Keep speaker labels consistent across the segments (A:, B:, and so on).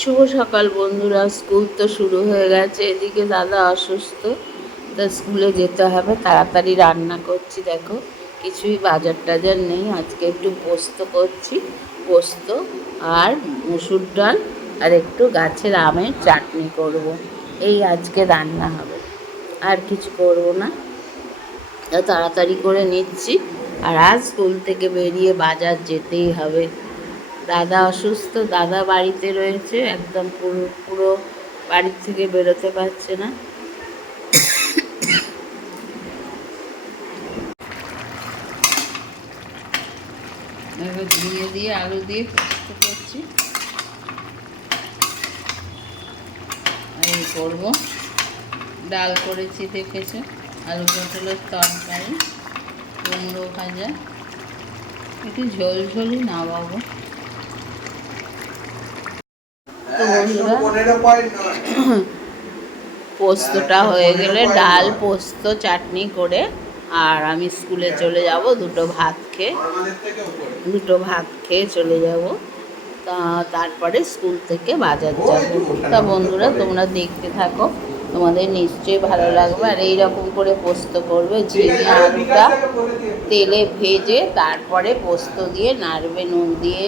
A: শুভ সকাল বন্ধুরা, স্কুল তো শুরু হয়ে গেছে, এদিকে দাদা অসুস্থ, তা স্কুলে যেতে হবে, তাড়াতাড়ি রান্না করছি, দেখো, কিছুই বাজার টাজার নেই, আজকে একটু পোস্ত করছি, পোস্ত আর মুসুর ডাল, আর একটু গাছের আমের চাটনি করব। এই আজকে রান্না হবে, আর কিছু করব না তাড়াতাড়ি করে নিচ্ছি, আর আজ স্কুল থেকে বেরিয়ে বাজার যেতেই হবে দাদা অসুস্থ, দাদা বাড়িতে রয়েছে, একদম পুরো পুরো বাড়ির থেকে বেরোতে পারছে না। ঝিঙে দিয়ে আলু দিয়ে পোস্ত করছি। এই করব। ডাল করেছি দেখেছ, আলু পটলের তরকারি, কুমড়ো ভাজা। একটু ঝোল ঝোলই না বাবু তো বন্ধুরা। পোস্তটা হয়ে গেলে ডাল পোস্ত চাটনি করে আর আমি স্কুলে চলে যাব দুটো ভাত খেয়ে। দুটো ভাত খেয়ে চলে যাব। তা তারপরে স্কুল থেকে বাজার যাব। তা বন্ধুরা তোমরা দেখতে থাকো। তোমাদের নিশ্চয়ই ভালো লাগবে। আর এই রকম করে পোস্ত করবে ঝিঙে আলুটা তেলে ভেজে তারপরে পোস্ত দিয়ে নাড়বে নুন দিয়ে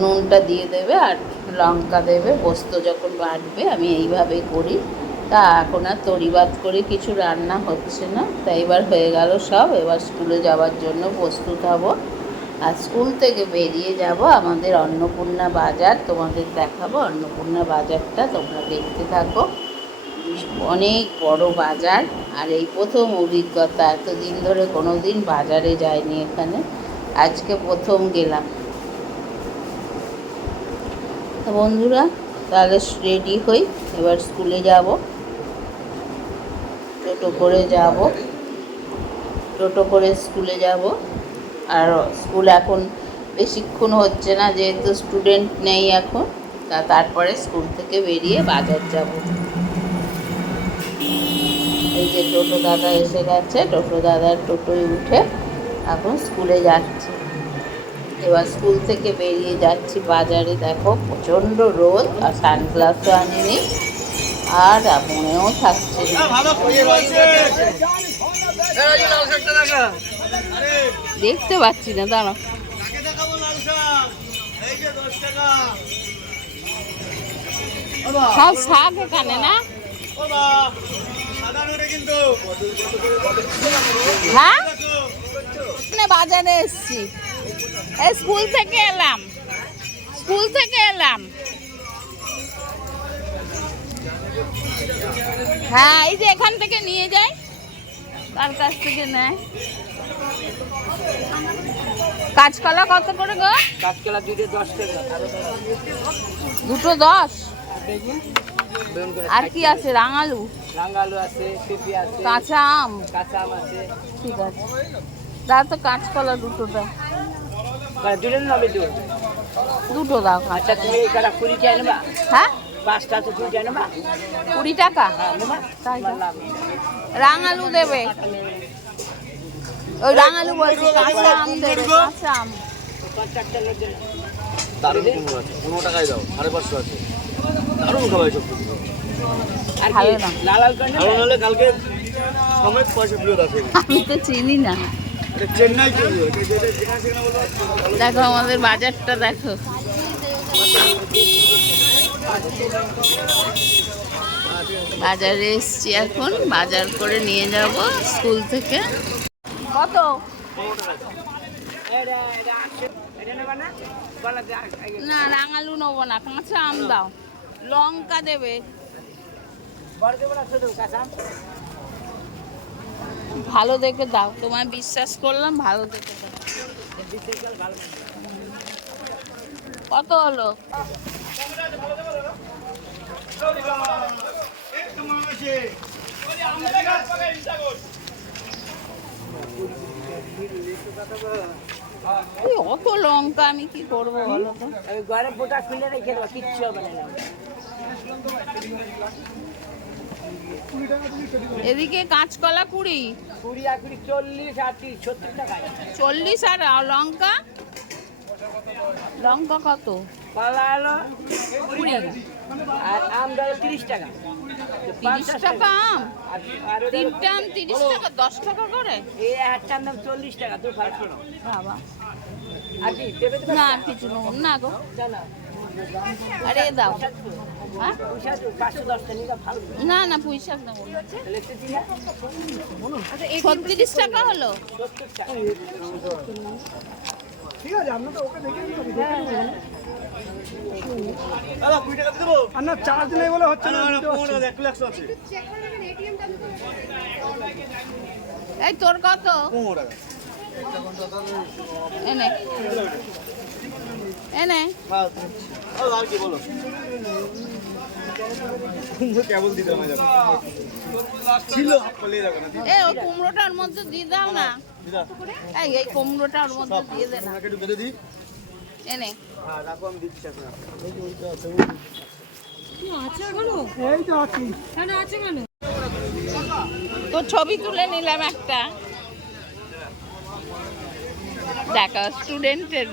A: নুনটা দিয়ে দেবে আর লঙ্কা দেবে, পোস্ত যখন বাটবে, আমি এইভাবে করি। তা এখন আর তরিবাদ করে কিছু রান্না হচ্ছে না, তা এবার হয়ে গেল সব। এবার স্কুলে যাওয়ার জন্য প্রস্তুত হব। আর স্কুল থেকে বেরিয়ে যাব আমাদের অন্নপূর্ণা বাজার। তোমাদের দেখাবো অন্নপূর্ণা বাজারটা, তোমরা দেখতে থাকো। অনেক বড় বাজার, আর এই প্রথম অভিজ্ঞতা। এতদিন ধরে কোনো দিন বাজারে যায়নি এখানে। আজকে প্রথম গেলাম। বন্ধুরা, তাহলে রেডি হই। এবার স্কুলে যাব। টোটো করে যাব। টোটো করে স্কুলে যাব। আর স্কুল এখন বেশিক্ষণ হচ্ছে না, যেহেতু স্টুডেন্ট নেই এখন, তা তারপরে স্কুল থেকে বেরিয়ে বাজার যাব। এই যে টোটো দাদা এসে গেছে, টোটো দাদার টোটোয় উঠে এখন স্কুলে যাচ্ছি। এবার স্কুল থেকে বেরিয়ে যাচ্ছি বাজারে। দেখো প্রচণ্ড রোদ আর সানগ্লাসও আনিনি। আর মনেও থাকছে। দেখতে পাচ্ছি না দাঁড়া সব শাক এখানে না? হ্যাঁ? বাজারে এসছি। স্কুল থেকে এলাম। স্কুল থেকে এলাম। হ্যাঁ এই যে এখান থেকে নিয়ে যায় তার কাছ থেকে নেয়। কাঁচকলা কত করে গো?
B: কাঁচকলা দুটো দশ টাকা।
A: দুটো দশ? আর কি আছে? রাঙালু।
B: রাঙ্গালু আছে পেঁপে আছে।
A: কাঁচা আম।
B: কাঁচা আম আছে।
A: ঠিক আছে। দাও তো কাঁচকলা দুটো
B: মানে দুটো নবে
A: দুটো। দাও।
B: আচ্ছা তুমি এখানে কুড়ি টাকা নেবা?
A: হ্যাঁ?
B: পাঁচটা আছে কুড়ি টাকা নেবা?
A: কুড়ি টাকা?
B: হ্যাঁ
A: তাই তো। রাঙালু দেবে। ওই রাঙালু বলছি কাঁচা আম দেবে। কাঁচা আম।
B: পঞ্চাশটা লোক দেবে।
C: দারুণ কুমড়ো আছে। পনেরো টাকায় দাও সাড়ে পাঁচশো আছে। দারুণ খাবার সব
B: আর কি?
A: ভালো না।
B: লাল লাল
C: কালকে পয়সা ফেরত
A: আমি তো চিনি না। দেখো আমাদের বাজারটা, দেখো। বাজারে এসছি এখন, বাজার করে নিয়ে যাব স্কুল থেকে। কত?
B: না,
A: রাঙালু নেব না কাঁচা আম দাও। লঙ্কা দেবে। ভালো দেখে দাও। তোমায় বিশ্বাস করলাম, ভালো দেখে। কত হলো? এই অত লঙ্কা আমি কি করব বলো তো?
B: আমি বোটা খুলে রেখে দেবো, কিচ্ছু হবে না
A: এদিকে কাঁচকলা কুড়ি।
B: কুড়ি আর কুড়ি চল্লিশ আর তিরিশ সত্তর টাকায়
A: চল্লিশ আর লঙ্কা? লঙ্কা কত?
B: কলা হলো কুড়ি আর আম ধরো তিরিশ টাকা।
A: তিরিশ টাকা আম? তিনটে আম তিরিশ টাকা দশ টাকা করে?
B: এই একটার দাম চল্লিশ টাকা দু
A: বাবা।
B: আর কি
A: না আর কিছু না গো। আরে দাও। হ্যাঁ না না পুঁই শাক না। ছত্রিশ টাকা হলো?
D: চার্জ নেই বলে হচ্ছে
A: এই তোর কত? এনে। এনে।
C: হ্যাঁ আর কেবল দিতে হবে যাবে। ছিল বলে যাবে না
A: এ ও কুমড়োটার মধ্যে দিয়ে দাও না। এই এই কুমড়োটার মধ্যে দিয়ে দে না।
C: একটু বেঁধে দিই।
A: এনে
C: হ্যাঁ রাখো আমি দিচ্ছি এখন।
D: এই তো আছি।
A: তো ছবি তুলে নিলাম একটা। দেখা স্টুডেন্টের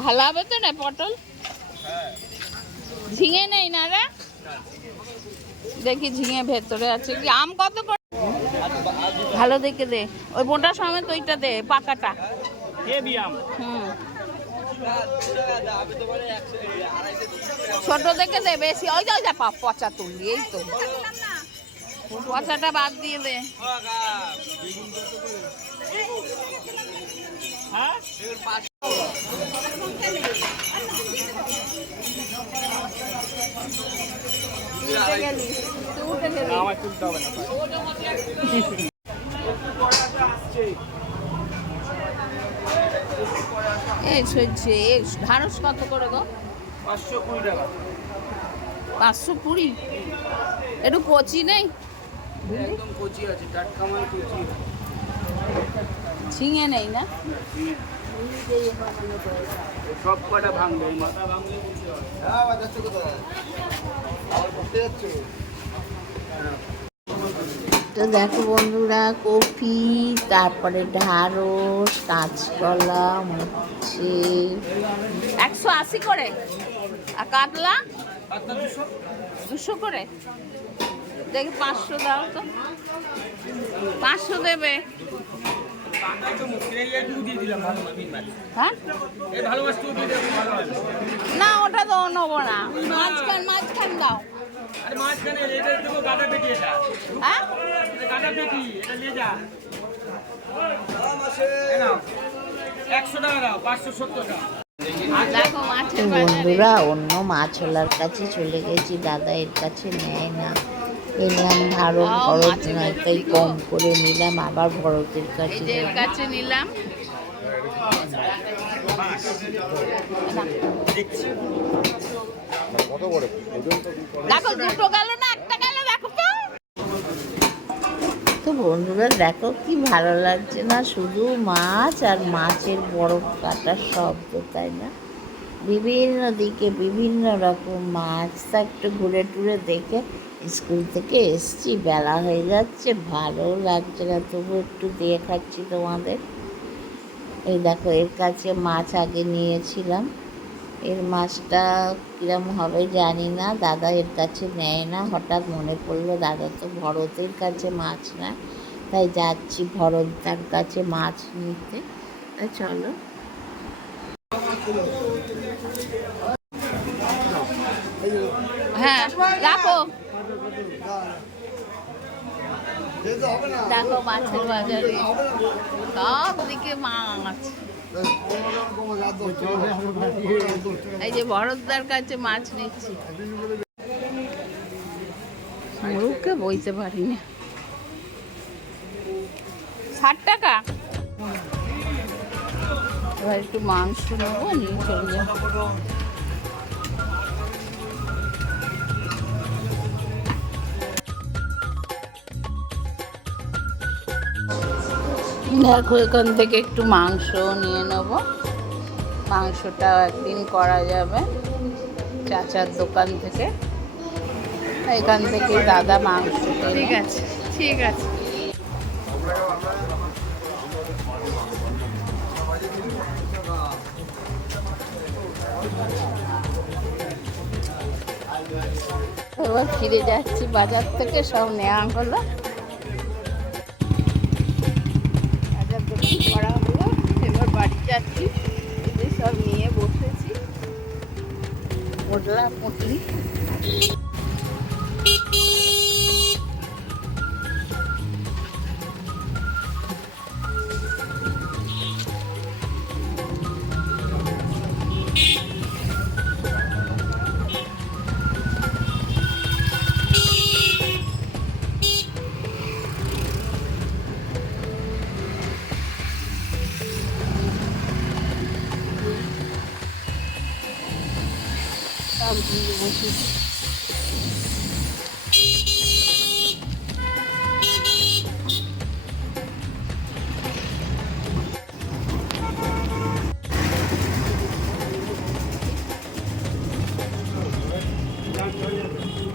A: ভালো হবে তো না পটল? ঝিঙে নেই না রে? দেখি ঝিঙে ভেতরে আছে কি? আম কত করে? ভালো দেখে দে। ওই মোটা সমেত ওইটা দে পাকাটা। হুম। ছোট দেখে দে বেশি। ওই যা পচা তুললি এই তো। পচাটা বাদ দিয়ে দে। গেলি তুই উঠে গেলি ঢাঁড়স কত করে গো?
C: পাঁচশো কুড়ি টাকা।
A: পাঁচশো কুড়ি? একটু কচি নেই?
C: একদম কচি আছে টাটকা মাল কচি।
A: ঝিঙে নেই না?
C: সব কটা ভাঙবে মাথা ভাঙলে হ্যাঁ যাচ্ছে কোথায় আবার করতে যাচ্ছে।
A: তো দেখো বন্ধুরা কফি তারপরে ঢাঁড়স কাঁচকলা মুচ্ছে একশো আশি করে? আর কাতলা? দুশো করে? দেখি পাঁচশো দাও তো। পাঁচশো দেবে। হ্যাঁ না ওটা তো নেব না। মাঝখান মাঝখান দাও। হ্যাঁ?
E: বন্ধুরা অন্য মাছওয়ালার কাছে চলে গেছি দাদা এর কাছে নেয় না।
A: আও,
E: খরচ
A: মাছের
E: নয় তাই কম করে নিলাম আবার ভরতের কাছে
A: কাছে নিলাম। দেখো দুটো গেল না একটা গেল দেখো তো
E: তো বন্ধুরা দেখো কি ভালো লাগছে না শুধু মাছ আর মাছের বরফ কাটার শব্দ তাই না? বিভিন্ন দিকে বিভিন্ন রকম মাছ তা একটু ঘুরে টুরে দেখে স্কুল থেকে এসছি, বেলা হয়ে যাচ্ছে, ভালো লাগছে না, তবু একটু দেখাচ্ছি তোমাদের। এই দেখো, এর কাছে মাছ আগে নিয়েছিলাম। এর মাছটা কিরম হবে জানি না, দাদা এর কাছে নেয় না, হঠাৎ মনে পড়ল দাদা তো ভরতের কাছে মাছ না তাই যাচ্ছি ভরত তার কাছে মাছ নিতে। তাই চলো।
A: হ্যাঁ রাখো। দেখো মাছের বাজারে। সব দিকে মাছ। এই যে ভরতদার কাছে মাছ নিচ্ছি। মুরুখকে বইতে পারি না ষাট টাকা? এবার একটু মাংস নেব নিয়ে চলে যাব। দেখো এখান থেকে একটু মাংস নিয়ে নেব। মাংসটা একদিন করা যাবে চাচার দোকান থেকে। এখান থেকে দাদা মাংস ঠিক আছে ঠিক আছে। এবার ফিরে যাচ্ছি বাজার থেকে, সব নেওয়া হলো। করা হলো, এবার বাড়ি যাচ্ছি। সব নিয়ে বসেছি। মোটলা, পটলি।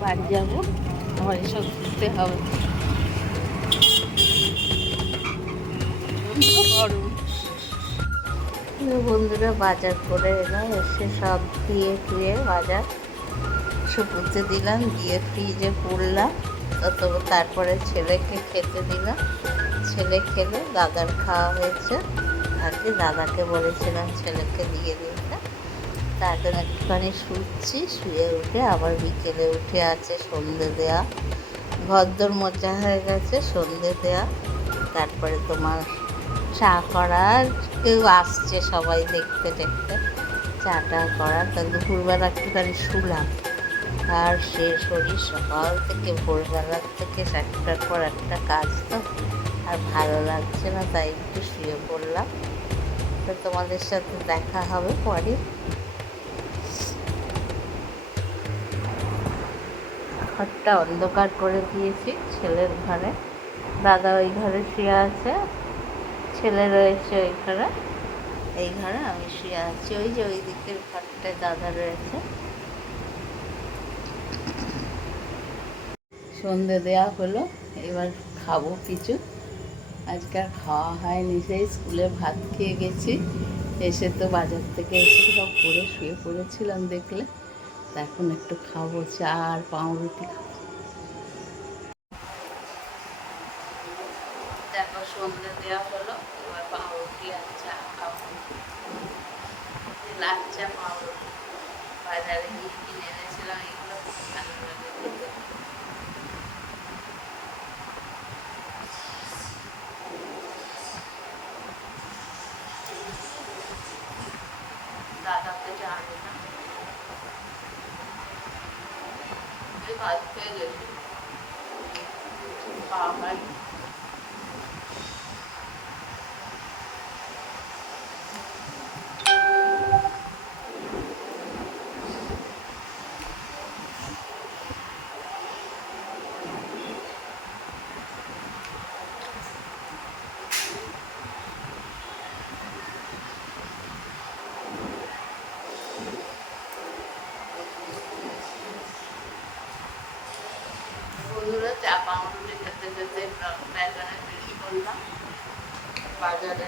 A: বাড়ি যাব আমার এসব ঘুরতে হবে।
E: বন্ধুরা বাজার করে এলাম এসে সব দিয়ে টুয়ে বাজার শুকুতে দিলাম, দিয়ে ফ্রিজে পুড়লাম। তত তারপরে ছেলেকে খেতে দিলাম। ছেলে খেলে, দাদার খাওয়া হয়েছে। আগে দাদাকে বলেছিলাম ছেলেকে দিয়ে দিতে। তারপর একটুখানি শুচ্ছি, শুয়ে উঠে আবার বিকেলে উঠে আছে সন্ধে দেয়া। ঘরদোর মজা হয়ে গেছে, সন্ধে দেয়া। তারপরে তোমার চা করার, কেউ আসছে সবাই দেখতে দেখতে। চাটা করার তা দুপুরবেলা একটুখানি শুলাম। আর সে শরীর সকাল থেকে ভোরবেলার থেকে একটার পর একটা কাজ তো। আর ভালো লাগছে না, তাই একটু শুয়ে পড়লাম। তো তোমাদের সাথে দেখা হবে পরে। ঘরটা অন্ধকার করে দিয়েছি, ছেলের ঘরে। দাদা ওই ঘরে শুয়ে আছে। ছেলে রয়েছে ওই ঘরে। এই ঘরে আমি শুয়ে আছি। ওই যে ওই দিকের ঘরটায় দাদা রয়েছে।
A: সন্ধে দেওয়া হলো, এবার খাব কিছু। আজকে আর খাওয়া হয়নি, সেই স্কুলে ভাত খেয়ে গেছি। এসে তো বাজার থেকে এসে সব পরে শুয়ে পড়েছিলাম দেখলে। এখন একটু খাব, চা আর পাউরুটি খাব। দেখো সন্ধে দেওয়া হলো এবার পাউরুটি আর চা খাব লাল চা পাউরুটি বাজারে গিয়ে কিনে এনেছিলাম এগুলো খুব ভালো লাগে খেতে। দাদাকে জানে না এই ভাত খেয়ে গেছি খাওয়া হয়নি। বন্ধুরা চা পাউরুটি খেতে খেতে ব্লগটা এখানে শেষ করলাম বাজারে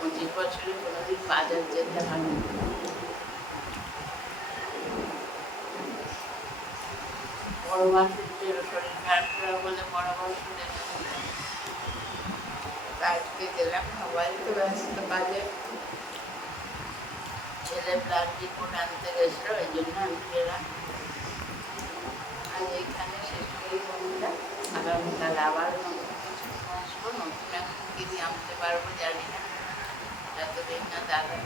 A: পঁচিশ বছরে কোনোদিন বাজার যেতে বড় শরীর খারাপ বলে বড় আজকে গেলাম সবাই তো ব্যস্ত ছেলে ব্লাড রিপোর্ট আনতে গেছিল এই জন্য আমি গেলাম। করি বন্ধুরা আগামীকাল আবার নতুন এখন কি নিয়ে আনতে পারব জানি না। যতদিন না দাদা